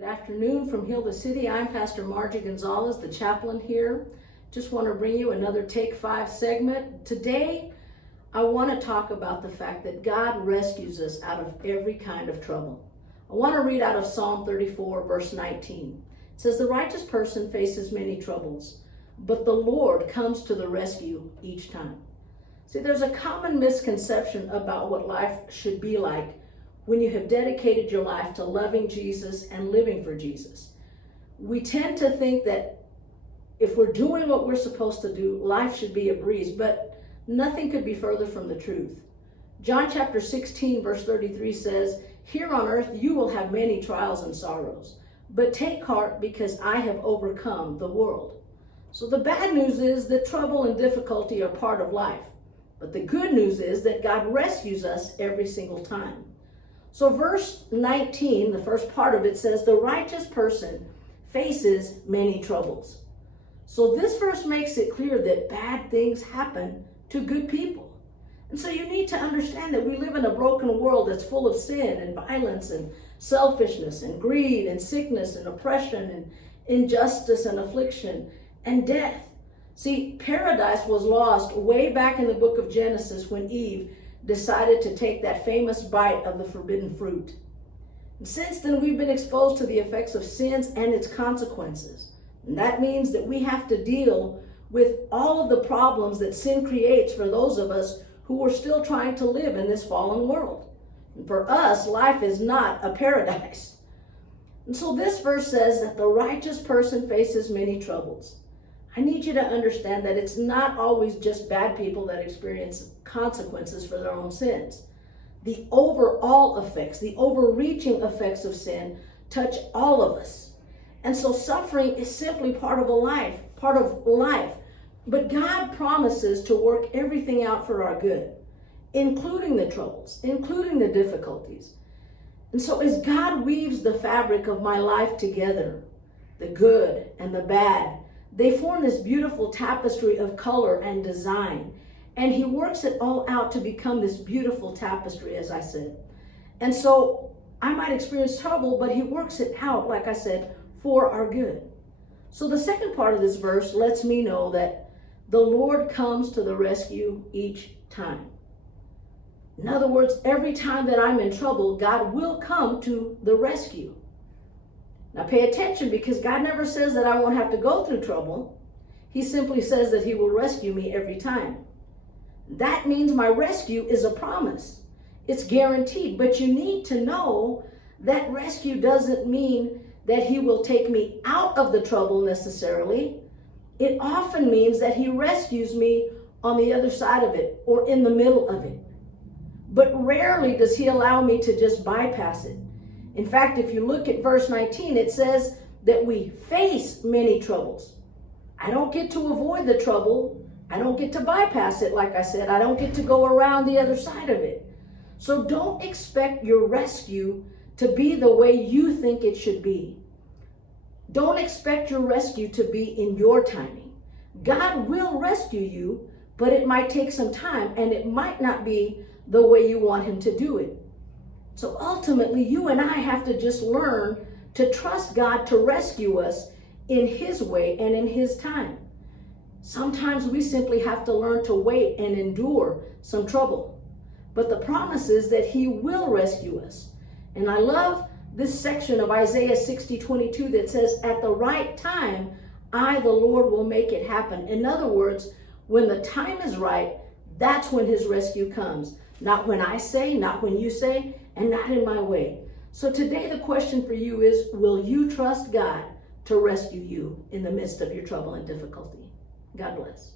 Good afternoon from Hill to City. I'm Pastor Margie Gonzalez, the chaplain here. Just want to bring you another Take 5 segment. Today, I want to talk about the fact that God rescues us out of every kind of trouble. I want to read out of Psalm 34, verse 19. It says, "The righteous person faces many troubles, but the Lord comes to the rescue each time." See, there's a common misconception about what life should be like when you have dedicated your life to loving Jesus and living for Jesus. We tend to think that if we're doing what we're supposed to do, life should be a breeze, but nothing could be further from the truth. John chapter 16, verse 33 says, "Here on earth you will have many trials and sorrows, but take heart because I have overcome the world." So the bad news is that trouble and difficulty are part of life, but the good news is that God rescues us every single time. So verse 19, the first part of it says, "The righteous person faces many troubles." So this verse makes it clear that bad things happen to good people. And so you need to understand that we live in a broken world that's full of sin and violence and selfishness and greed and sickness and oppression and injustice and affliction and death. See, paradise was lost way back in the book of Genesis when Eve decided to take that famous bite of the forbidden fruit. And since then, we've been exposed to the effects of sins and its consequences. And that means that we have to deal with all of the problems that sin creates for those of us who are still trying to live in this fallen world. And for us, life is not a paradise. And so this verse says that the righteous person faces many troubles. I need you to understand that it's not always just bad people that experience consequences for their own sins. The overall effects, the overreaching effects of sin touch all of us. And so suffering is simply part of life. But God promises to work everything out for our good, including the troubles, including the difficulties. And so as God weaves the fabric of my life together, the good and the bad, they form this beautiful tapestry of color and design. And he works it all out to become this beautiful tapestry, as I said. And so I might experience trouble, but he works it out, like I said, for our good. So the second part of this verse lets me know that the Lord comes to the rescue each time. In other words, every time that I'm in trouble, God will come to the rescue. Now pay attention, because God never says that I won't have to go through trouble. He simply says that he will rescue me every time. That means my rescue is a promise. It's guaranteed, but you need to know that rescue doesn't mean that he will take me out of the trouble necessarily. It often means that he rescues me on the other side of it or in the middle of it. But rarely does he allow me to just bypass it. In fact, if you look at verse 19, it says that we face many troubles. I don't get to avoid the trouble. I don't get to bypass it, like I said. I don't get to go around the other side of it. So don't expect your rescue to be the way you think it should be. Don't expect your rescue to be in your timing. God will rescue you, but it might take some time, and it might not be the way you want him to do it. So ultimately, you and I have to just learn to trust God to rescue us in his way and in his time. Sometimes we simply have to learn to wait and endure some trouble. But the promise is that he will rescue us. And I love this section of Isaiah 60:22 that says, "At the right time, I, the Lord, will make it happen." In other words, when the time is right, that's when his rescue comes. Not when I say, not when you say, and not in my way. So today the question for you is, will you trust God to rescue you in the midst of your trouble and difficulty? God bless.